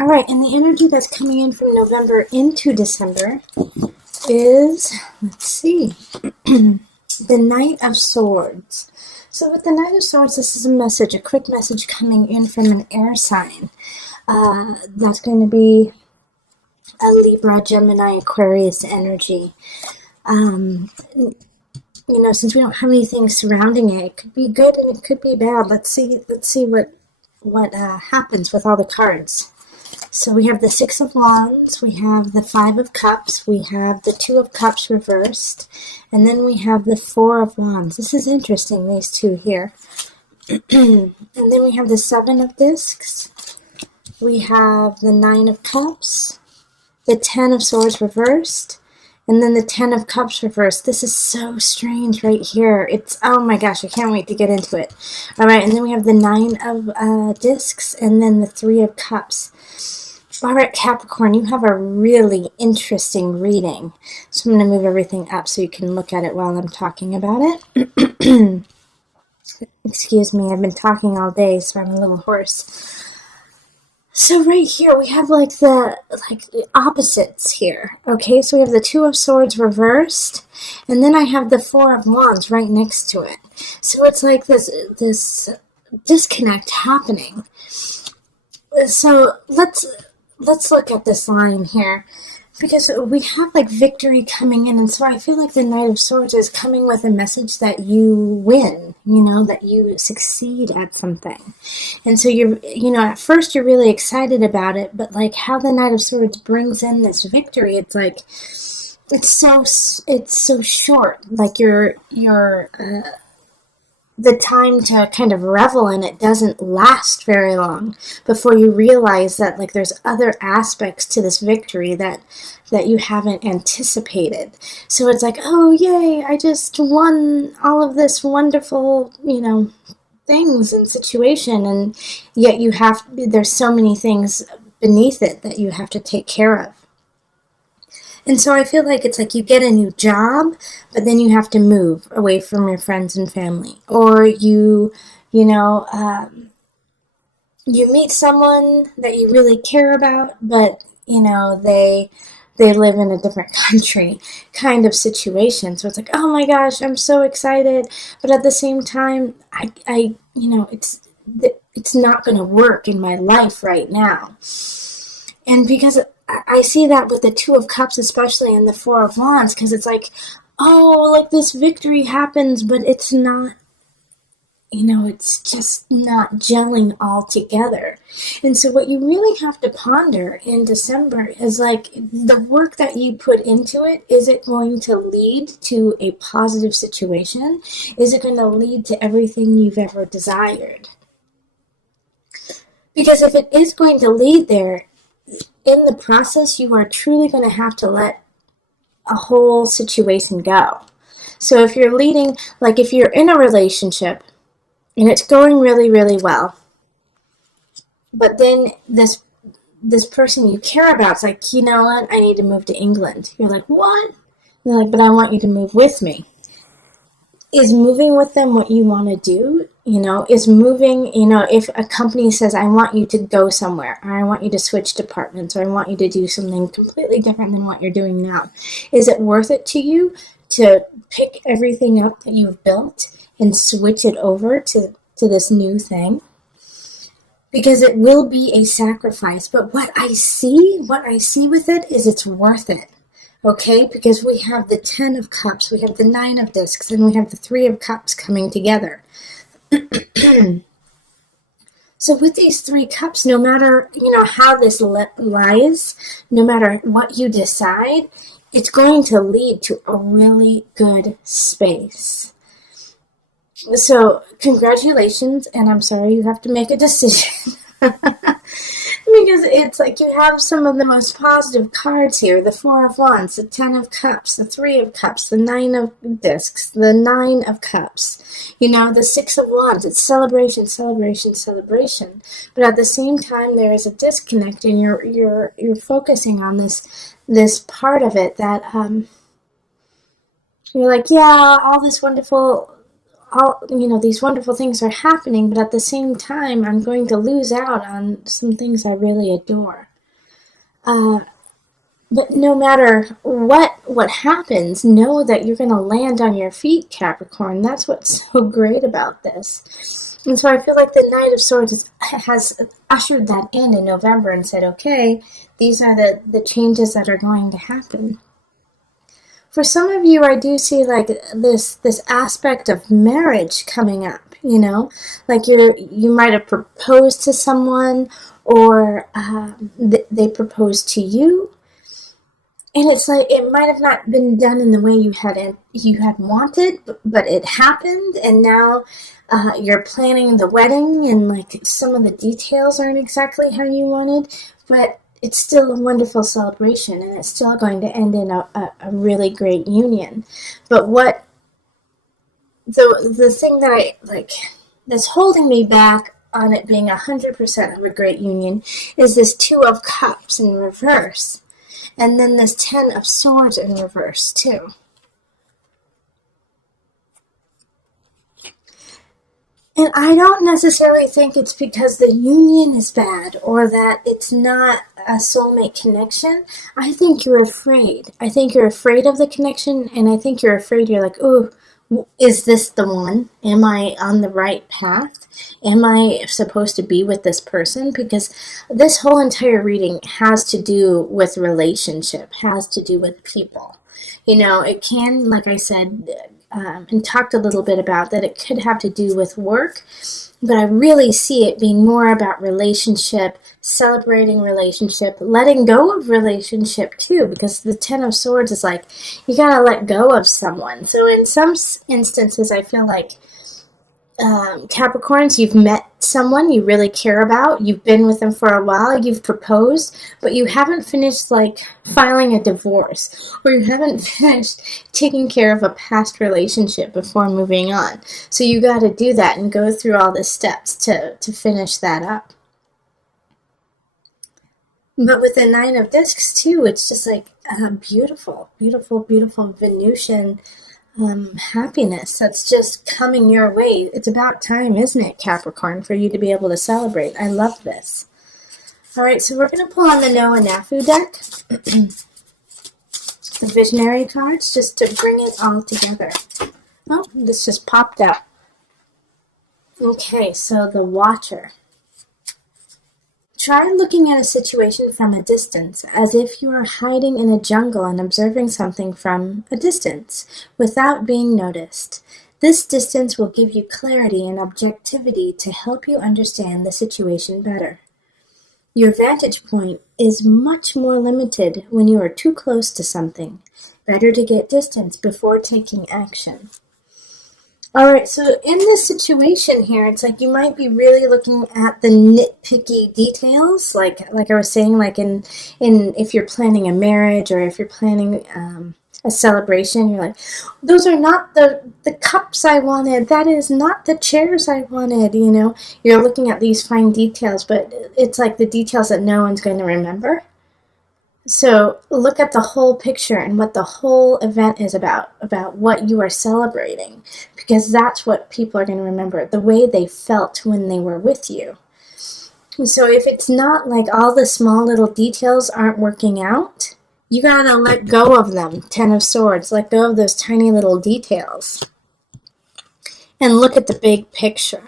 All right, and the energy that's coming in from November into December is, let's see, the Knight of Swords. So with the Knight of Swords, this is a quick message coming in from an air sign. That's going to be a Libra, Gemini, Aquarius energy. Since we don't have anything surrounding it, it could be good and it could be bad. Let's see what happens with all the cards. So we have the Six of Wands, we have the Five of Cups, we have the Two of Cups reversed, and then we have the Four of Wands. This is interesting, these two here. And then we have the Seven of Discs, we have the Nine of Cups, the Ten of Swords reversed, and then the Ten of Cups reversed. This is so strange right here. Oh my gosh, I can't wait to get into it. All right, and then we have the Nine of Discs, and then the Three of Cups. All right, Capricorn, you have a really interesting reading. So I'm going to move everything up so you can look at it while I'm talking about it. Excuse me, I've been talking all day, so I'm a little hoarse. So right here, we have the opposites here. Okay, so we have the Two of Swords reversed, and then I have the Four of Wands right next to it. So it's like this disconnect happening. So let's look at this line here, because we have victory coming in, and so I feel like the Knight of Swords is coming with a message that you win, that you succeed at something. And so at first you're really excited about it, but how the Knight of Swords brings in this victory, it's so short, the time to kind of revel in it doesn't last very long before you realize that there's other aspects to this victory that you haven't anticipated. So it's oh yay, I just won all of this wonderful things and situation, and yet there's so many things beneath it that you have to take care of. And so I feel it's you get a new job, but then you have to move away from your friends and family. Or you meet someone that you really care about, but, they live in a different country kind of situation. So it's oh my gosh, I'm so excited. But at the same time, it's not going to work in my life right now. And because I see that with the Two of Cups, especially, and the Four of Wands, because it's this victory happens, but it's not, it's just not gelling all together. And so what you really have to ponder in December is the work that you put into it. Is it going to lead to a positive situation? Is it going to lead to everything you've ever desired? Because if it is going to lead there, in the process, you are truly going to have to let a whole situation go. So if you're leading, if you're in a relationship and it's going really, really well, but then this person you care about is you know what, I need to move to England. You're what? You're but I want you to move with me. Is moving with them what you want to do? Is moving, if a company says, I want you to go somewhere, or I want you to switch departments, or I want you to do something completely different than what you're doing now, is it worth it to you to pick everything up that you've built and switch it over to this new thing? Because it will be a sacrifice, but what I see with it is it's worth it. Okay, because we have the Ten of Cups, we have the Nine of Discs, and we have the Three of Cups coming together. So with these three cups, no matter, how this lies, no matter what you decide, it's going to lead to a really good space. So congratulations, and I'm sorry you have to make a decision. Because it's you have some of the most positive cards here. The Four of Wands, the Ten of Cups, the Three of Cups, the Nine of Discs, the Nine of Cups. The Six of Wands. It's celebration, celebration, celebration. But at the same time, there is a disconnect, and you're focusing on this part of it that you're yeah, all this wonderful these wonderful things are happening, but at the same time, I'm going to lose out on some things I really adore. But no matter what happens, know that you're going to land on your feet, Capricorn. That's what's so great about this. And so I feel like the Knight of Swords has ushered that in November and said, okay, these are the changes that are going to happen. For some of you, I do see like this aspect of marriage coming up, like you might have proposed to someone, or they proposed to you. And it's like it might have not been done in the way you had wanted, but it happened, and now you're planning the wedding, and like some of the details aren't exactly how you wanted, but it's still a wonderful celebration, and it's still going to end in a really great union. But the thing that I like that's holding me back on it being 100% of a great union is this Two of Cups in reverse. And then this Ten of Swords in reverse, too. And I don't necessarily think it's because the union is bad or that it's not a soulmate connection. I think you're afraid. I think you're afraid of the connection, and I think you're afraid. You're like, oh, is this the one? Am I on the right path? Am I supposed to be with this person? Because this whole entire reading has to do with relationship, has to do with people. It can, like I said, and talked a little bit about that, it could have to do with work, but I really see it being more about relationship, celebrating relationship, letting go of relationship too, because the Ten of Swords is like, you gotta let go of someone. So in some instances, I feel like Capricorns, you've met someone you really care about, you've been with them for a while, you've proposed, but you haven't finished like filing a divorce, or you haven't finished taking care of a past relationship before moving on. So you got to do that and go through all the steps to finish that up. But with the Nine of Discs too, it's just like beautiful, beautiful, beautiful Venusian happiness that's just coming your way. It's about time, isn't it, Capricorn, for you to be able to celebrate. I love this. All right, so we're going to pull on the Noah Nafu deck, the visionary cards, just to bring it all together. Oh, this just popped out. Okay, so the Watcher. Try looking at a situation from a distance, as if you are hiding in a jungle and observing something from a distance, without being noticed. This distance will give you clarity and objectivity to help you understand the situation better. Your vantage point is much more limited when you are too close to something. Better to get distance before taking action. Alright, so in this situation here, it's like you might be really looking at the nitpicky details, like I was saying, like in if you're planning a marriage or if you're planning a celebration, you're like, those are not the cups I wanted, that is not the chairs I wanted, You're looking at these fine details, but it's like the details that no one's going to remember. So look at the whole picture and what the whole event is about what you are celebrating, because that's what people are going to remember, the way they felt when they were with you. So if it's not like all the small little details aren't working out, you got to let go of them. Ten of Swords, let go of those tiny little details and look at the big picture.